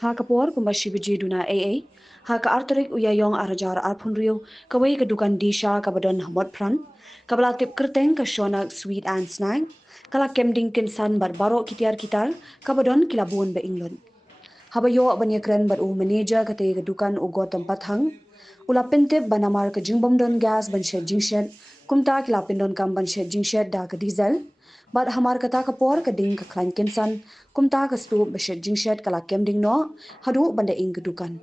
Ha kapor kumbashi duna ha ka artarik uyayong arajar arpunrio kawai ka dukan disha kabadon hamot pran kabala tip kerteng ka shona sweet and snack kala kemding kinsan bar baro kitiar kitar kabadon kilabun be England habayo abanya kren bar u manager kate ka dukan u go tempat hang ula pentip banamar ka jingbom don gas ban shed jingshed kumta kilapin don kam ban shed jingshed da ka diesel but hamar kata kapor ka ding ka klan kinsan kumta ka stu be shed jingshed kala kemding no hadu banda ing ka dukan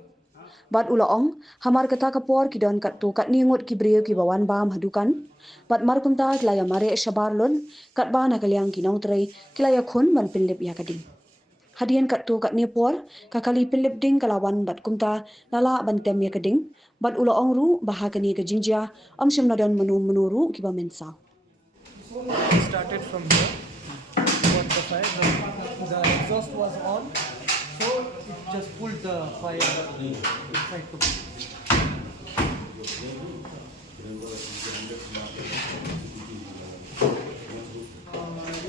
bat ula ong hamar kata kapor ki don kat tu kat ningut ki brio ki bawan bam hadukan bat mar kumta klaya mare shabar lon kat ba na kalyang ki nong trei klaya khun man pinlip ya kading hadian kat tu kat ni por kakali pilip ding kalawan bat kumta lala bantem ya kading bat ula ong ru bahagani ka jinja am shim nadon manu menuru ki ba mensa We started from here. Got the fire. The exhaust was on, so it just pulled the fire inside to.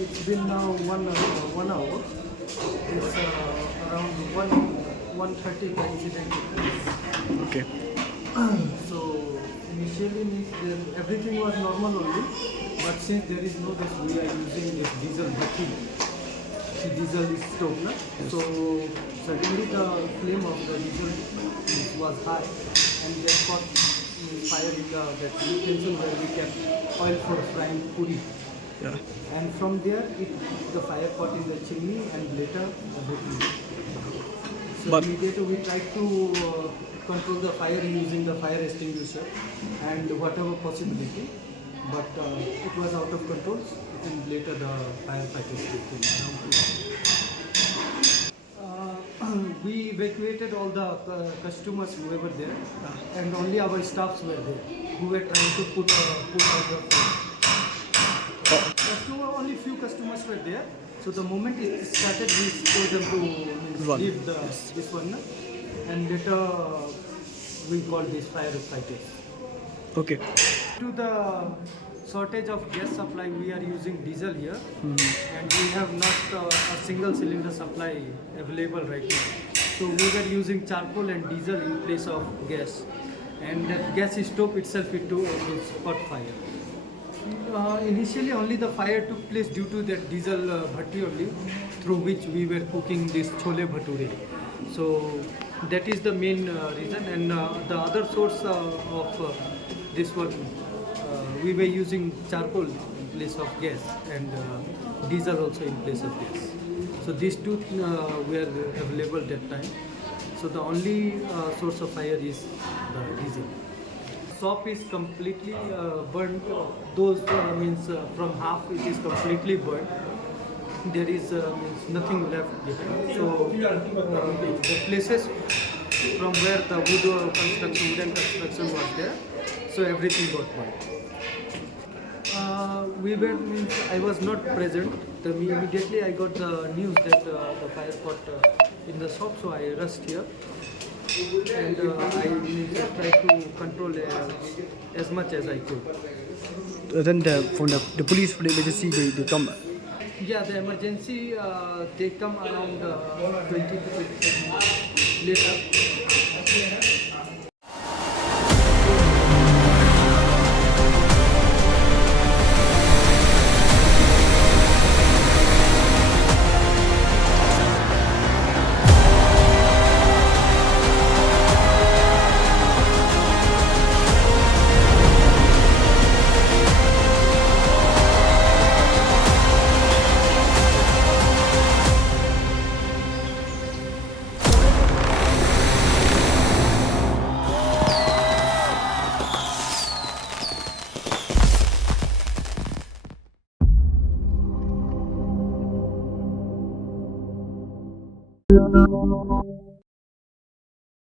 It's been now 1 hour. It's around 1:30 the incident. Okay. So initially everything was normal only, but since there is no this, we are using this diesel bhatti. The diesel is stove, na? So suddenly the flame of the diesel was high, and there caught fire in that utensil where we kept oil for frying puri. Yeah. And from there, the fire caught in the chimney, and later the bhatti. So But- immediately we tried to control the fire using the fire extinguisher and whatever possibility, but it was out of control, and later the firefighters came around. We evacuated all the customers who were there, and only our staffs were there who were trying to put out the fire. Customer, only few customers were there. So the moment it started, we told them to Run. leave this one, na? And later we called these firefighters. Okay. To the shortage of gas supply, we are using diesel here, and we have not a single cylinder supply available right now. So we were using charcoal and diesel in place of gas, and that gas stove itself it caught fire. Initially only the fire took place due to that diesel bhatti only, through which we were cooking this chole bhature. So that is the main reason, and the other source of this one, we were using charcoal in place of gas, and diesel also in place of gas. So these two were available that time. So the only source of fire is the diesel. Shop is completely burned. Those means from half it is completely burned. There is means nothing left behind. So the places from where the wooden construction was there, so everything got burned. I was not present. Immediately I got the news that the fire caught in the shop, so I rushed here. And I tried to control as much as I could. Then from the police, from the emergency, they come. Yeah, the emergency, they come around 20 to 25 minutes later.